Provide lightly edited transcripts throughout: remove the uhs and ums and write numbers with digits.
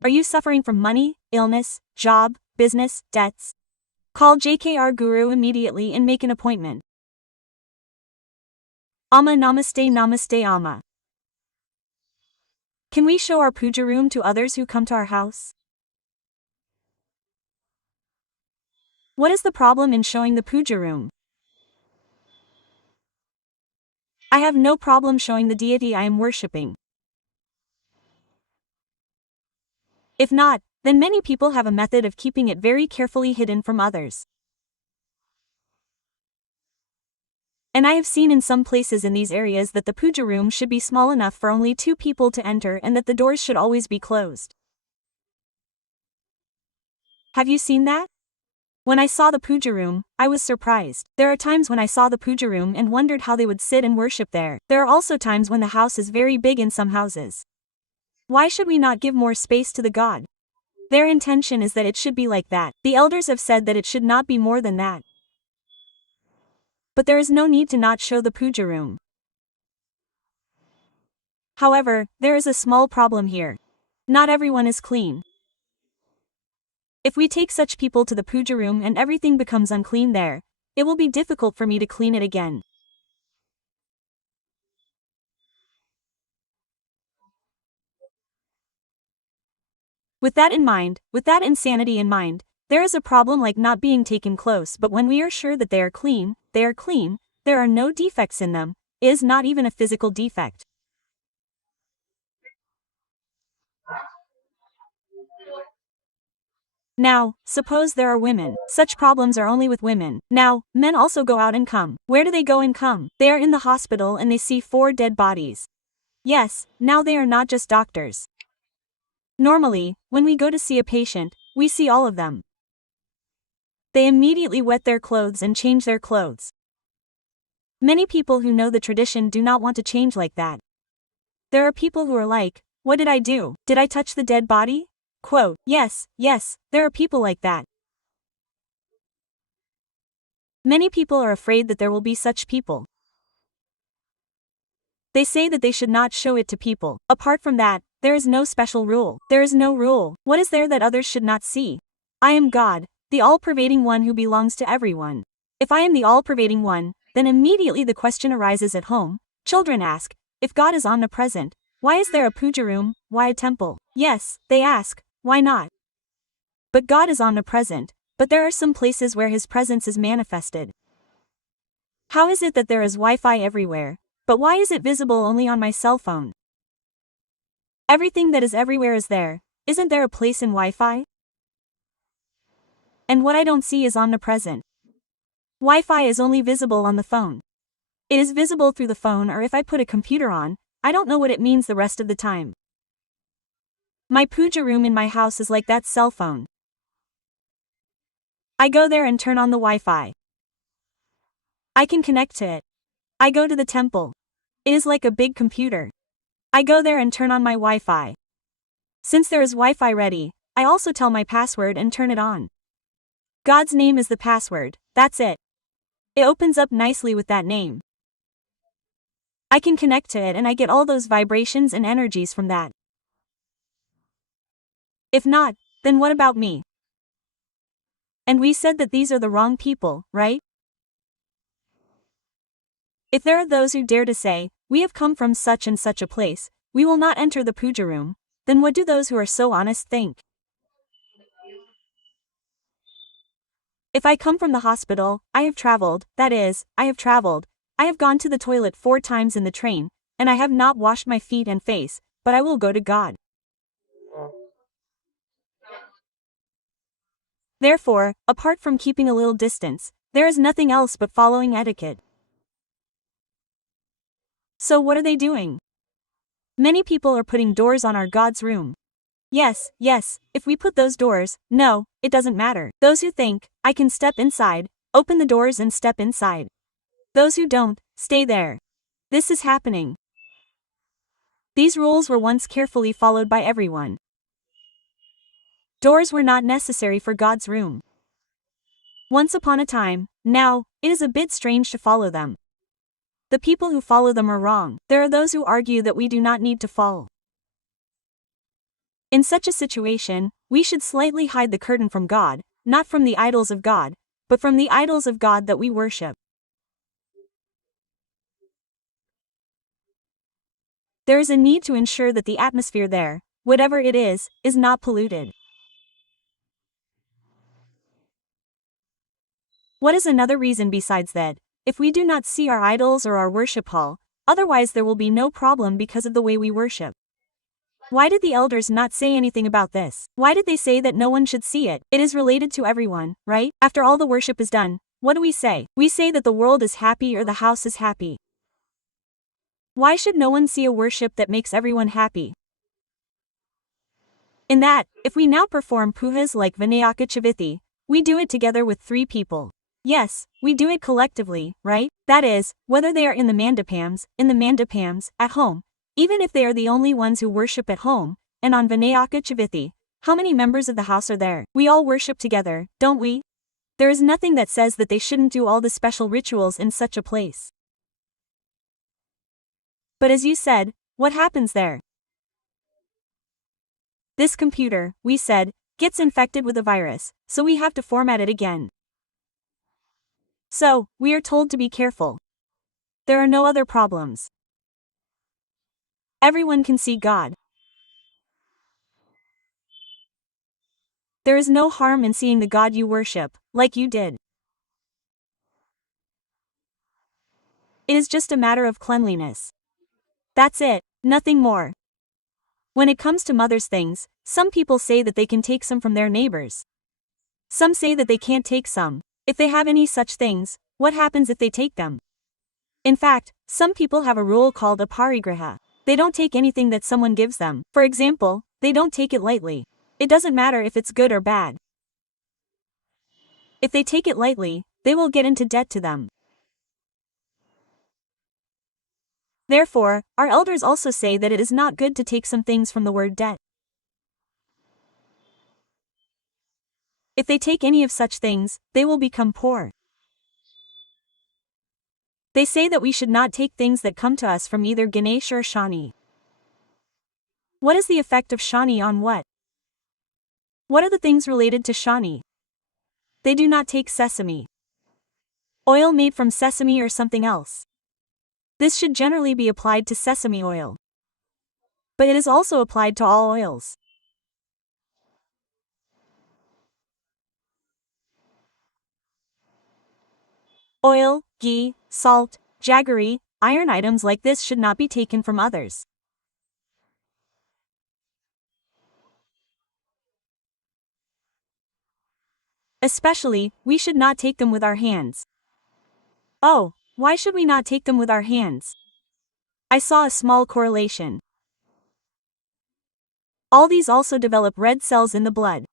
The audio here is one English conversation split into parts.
Are you suffering from money, illness, job, business, debts? Call JKR Guru immediately and make an appointment. Amma Namaste Namaste Amma. Can we show our puja room to others who come to our house? What is the problem in showing the puja room? I have no problem showing the deity I am worshipping. If not, then many people have a method of keeping it very carefully hidden from others. And I have seen in some places in these areas that the puja room should be small enough for only 2 people to enter and that the doors should always be closed. Have you seen that? When I saw the puja room, I was surprised. There are times when I saw the puja room and wondered how they would sit and worship there. There are also times when the house is very big in some houses. Why should we not give more space to the God? Their intention is that it should be like that. The elders have said that it should not be more than that. But there is no need to not show the puja room. However, there is a small problem here. Not everyone is clean. If we take such people to the puja room and everything becomes unclean there, it will be difficult for me to clean it again. With that in mind, with that insanity in mind, there is a problem like not being taken close, but when we are sure that they are clean, there are no defects in them, is not even a physical defect. Now, suppose there are women. Such problems are only with women. Now, men also go out and come. Where do they go and come? They are in the hospital and they see 4 dead bodies. Yes, now they are not just doctors. Normally, when we go to see a patient, we see all of them. They immediately wet their clothes and change their clothes. Many people who know the tradition do not want to change like that. There are people who are like, what did I do? Did I touch the dead body? Quote, yes, there are people like that. Many people are afraid that there will be such people. They say that they should not show it to people. Apart from that, there is no special rule. There is no rule. What is there that others should not see? I am God, the all-pervading one who belongs to everyone. If I am the all-pervading one, then immediately the question arises at home. Children ask, if God is omnipresent, why is there a puja room, why a temple? Yes, they ask, why not? But God is omnipresent, but there are some places where His presence is manifested. How is it that there is Wi-Fi everywhere, but why is it visible only on my cell phone? Everything that is everywhere is there. Isn't there a place in Wi-Fi? And what I don't see is omnipresent. Wi-Fi is only visible on the phone. It is visible through the phone, or if I put a computer on, I don't know what it means the rest of the time. My puja room in my house is like that cell phone. I go there and turn on the Wi-Fi. I can connect to it. I go to the temple. It is like a big computer. I go there and turn on my Wi-Fi. Since there is Wi-Fi ready, I also tell my password and turn it on. God's name is the password, that's it. It opens up nicely with that name. I can connect to it and I get all those vibrations and energies from that. If not, then what about me? And we said that these are the wrong people, right? If there are those who dare to say, we have come from such and such a place, we will not enter the puja room, then what do those who are so honest think? If I come from the hospital, I have traveled, I have gone to the toilet 4 times in the train, and I have not washed my feet and face, but I will go to God. Therefore, apart from keeping a little distance, there is nothing else but following etiquette. So what are they doing? Many people are putting doors on our God's room. Yes, if we put those doors, no, it doesn't matter. Those who think, I can step inside, open the doors and step inside. Those who don't, stay there. This is happening. These rules were once carefully followed by everyone. Doors were not necessary for God's room. Once upon a time, now, it is a bit strange to follow them. The people who follow them are wrong. There are those who argue that we do not need to follow. In such a situation, we should slightly hide the curtain from God, not from the idols of God, but from the idols of God that we worship. There is a need to ensure that the atmosphere there, whatever it is not polluted. What is another reason besides that? If we do not see our idols or our worship hall, otherwise there will be no problem because of the way we worship. Why did the elders not say anything about this? Why did they say that no one should see it? It is related to everyone, right? After all the worship is done, what do we say? We say that the world is happy or the house is happy. Why should no one see a worship that makes everyone happy? In that, if we now perform pujas like Vinayaka Chavithi, we do it together with 3 people. Yes, we do it collectively, right? That is, whether they are in the mandapams, at home, even if they are the only ones who worship at home, and on Vinayaka Chavithi, how many members of the house are there? We all worship together, don't we? There is nothing that says that they shouldn't do all the special rituals in such a place. But as you said, what happens there? This computer, we said, gets infected with a virus, so we have to format it again. So, we are told to be careful. There are no other problems. Everyone can see God. There is no harm in seeing the God you worship, like you did. It is just a matter of cleanliness. That's it, nothing more. When it comes to mother's things, some people say that they can take some from their neighbors. Some say that they can't take some. If they have any such things, what happens if they take them? In fact, some people have a rule called a parigraha. They don't take anything that someone gives them. For example, they don't take it lightly. It doesn't matter if it's good or bad. If they take it lightly, they will get into debt to them. Therefore, our elders also say that it is not good to take some things from the word debt. If they take any of such things, they will become poor. They say that we should not take things that come to us from either Ganesh or Shani. What is the effect of Shani on what? What are the things related to Shani? They do not take sesame oil made from sesame or something else. This should generally be applied to sesame oil. But it is also applied to all oils. Oil, ghee, salt, jaggery, iron items like this should not be taken from others. Especially, we should not take them with our hands. Oh, why should we not take them with our hands? I saw a small correlation. All these also develop red cells in the blood.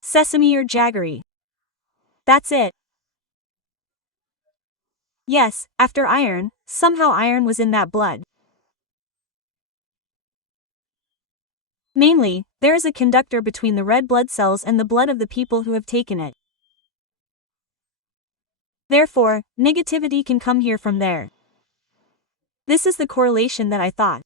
Sesame or jaggery. That's it. Yes, after iron, somehow iron was in that blood. Mainly, there is a conductor between the red blood cells and the blood of the people who have taken it. Therefore, negativity can come here from there. This is the correlation that I thought.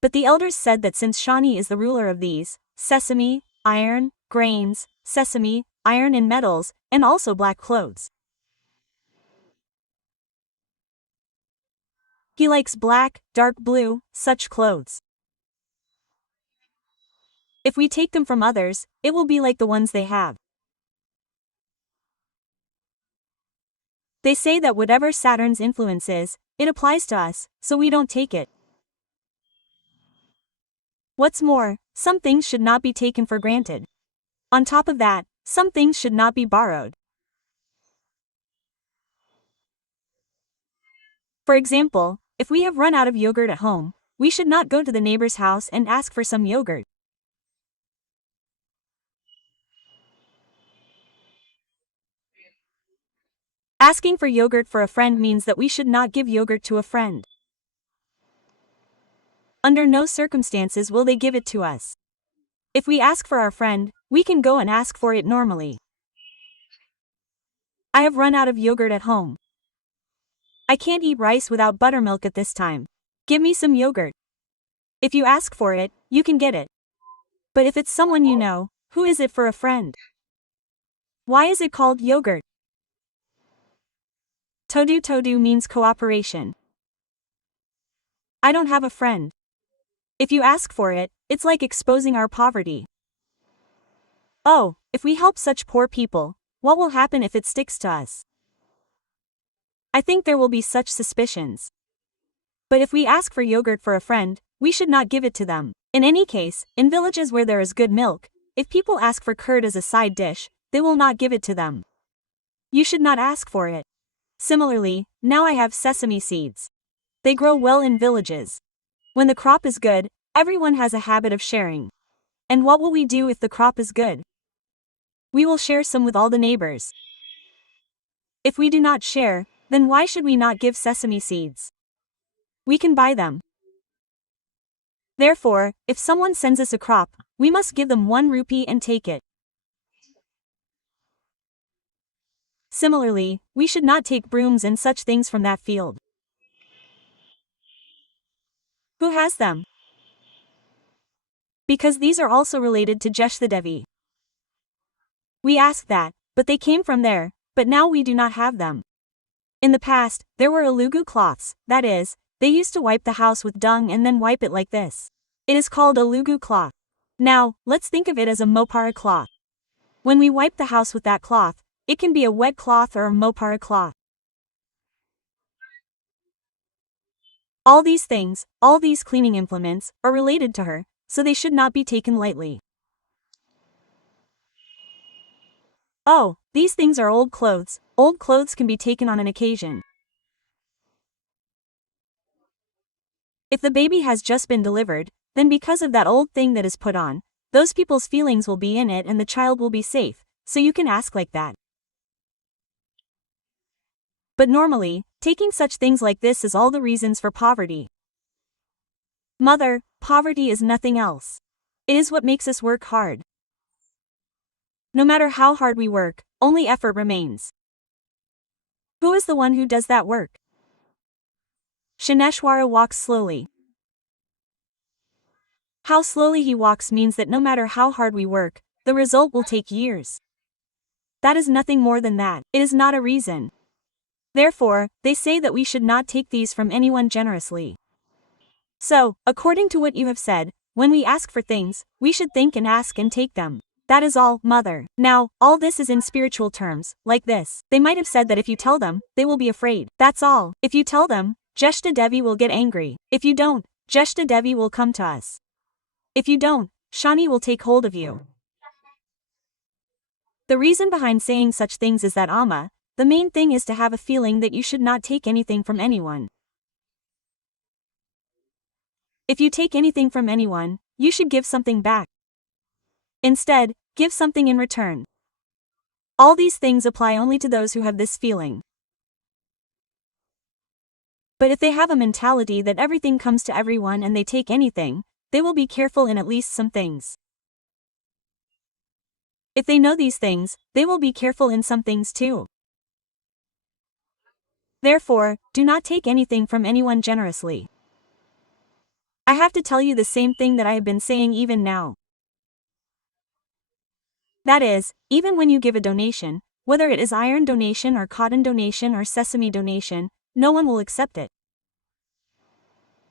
But the elders said that since Shani is the ruler of these, sesame, iron, grains, sesame, iron and metals, and also black clothes. He likes black, dark blue, such clothes. If we take them from others, it will be like the ones they have. They say that whatever Saturn's influence is, it applies to us, so we don't take it. What's more, some things should not be taken for granted. On top of that, some things should not be borrowed. For example, if we have run out of yogurt at home, we should not go to the neighbor's house and ask for some yogurt. Asking for yogurt for a friend means that we should not give yogurt to a friend. Under no circumstances will they give it to us. If we ask for our friend, we can go and ask for it normally. I have run out of yogurt at home. I can't eat rice without buttermilk at this time. Give me some yogurt. If you ask for it, you can get it. But if it's someone you know, who is it for a friend? Why is it called yogurt? Todu todu means cooperation. I don't have a friend. If you ask for it, it's like exposing our poverty. Oh, if we help such poor people, what will happen if it sticks to us? I think there will be such suspicions. But if we ask for yogurt for a friend, we should not give it to them. In any case, in villages where there is good milk, if people ask for curd as a side dish, they will not give it to them. You should not ask for it. Similarly, now I have sesame seeds. They grow well in villages. When the crop is good, everyone has a habit of sharing. And what will we do if the crop is good? We will share some with all the neighbors. If we do not share, then why should we not give sesame seeds? We can buy them. Therefore, if someone sends us a crop, we must give them 1 rupee and take it. Similarly, we should not take brooms and such things from that field. Who has them? Because these are also related to Devi. We asked that, but they came from there, but now we do not have them. In the past, there were alugu cloths, that is, they used to wipe the house with dung and then wipe it like this. It is called alugu cloth. Now, let's think of it as a mopara cloth. When we wipe the house with that cloth, it can be a wet cloth or a mopara cloth. All these things, all these cleaning implements, are related to her, so they should not be taken lightly. Oh, these things are old clothes. Old clothes can be taken on an occasion. If the baby has just been delivered, then because of that old thing that is put on, those people's feelings will be in it and the child will be safe, so you can ask like that. But normally, taking such things like this is all the reasons for poverty. Mother, poverty is nothing else. It is what makes us work hard. No matter how hard we work, only effort remains. Who is the one who does that work? Shaneshwara walks slowly. How slowly he walks means that no matter how hard we work, the result will take years. That is nothing more than that. It is not a reason. Therefore, they say that we should not take these from anyone generously. So, according to what you have said, when we ask for things, we should think and ask and take them. That is all, mother. Now, all this is in spiritual terms, like this. They might have said that if you tell them, they will be afraid. That's all. If you tell them, Jeshta Devi will get angry. If you don't, Jeshta Devi will come to us. If you don't, Shani will take hold of you. The reason behind saying such things is that Amma, the main thing is to have a feeling that you should not take anything from anyone. If you take anything from anyone, you should give something back. Instead, give something in return. All these things apply only to those who have this feeling. But if they have a mentality that everything comes to everyone and they take anything, they will be careful in at least some things. If they know these things, they will be careful in some things too. Therefore, do not take anything from anyone generously. I have to tell you the same thing that I have been saying even now. That is, even when you give a donation, whether it is iron donation or cotton donation or sesame donation, no one will accept it.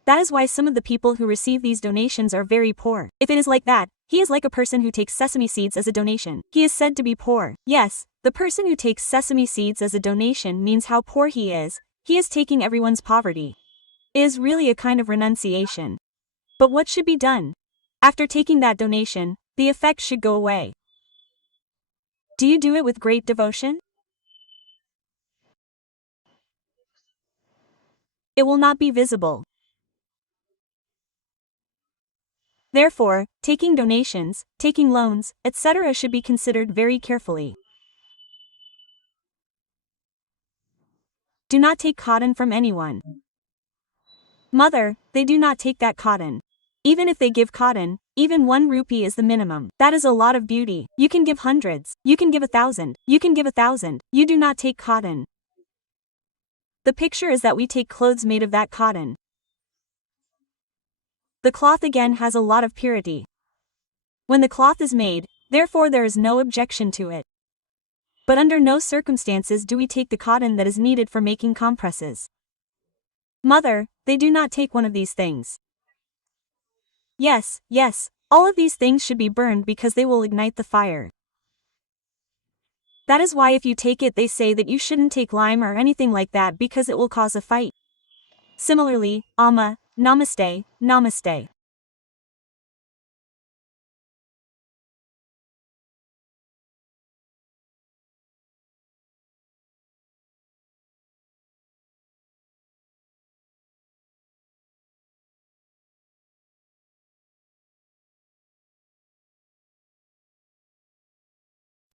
That is why some of the people who receive these donations are very poor. If it is like that, he is like a person who takes sesame seeds as a donation. He is said to be poor. Yes, the person who takes sesame seeds as a donation means how poor he is. He is taking everyone's poverty. It is really a kind of renunciation. But what should be done? After taking that donation, the effect should go away. Do you do it with great devotion? It will not be visible. Therefore, taking donations, taking loans, etc. should be considered very carefully. Do not take cotton from anyone. Mother, they do not take that cotton. Even if they give cotton, even 1 rupee is the minimum. That is a lot of beauty. You can give hundreds, you can give 1,000, you can give 1,000, you do not take cotton. The picture is that we take clothes made of that cotton. The cloth again has a lot of purity. When the cloth is made, therefore there is no objection to it. But under no circumstances do we take the cotton that is needed for making compresses. Mother, they do not take one of these things. Yes, yes, all of these things should be burned because they will ignite the fire. That is why if you take it they say that you shouldn't take lime or anything like that because it will cause a fight. Similarly, Amma, Namaste, Namaste.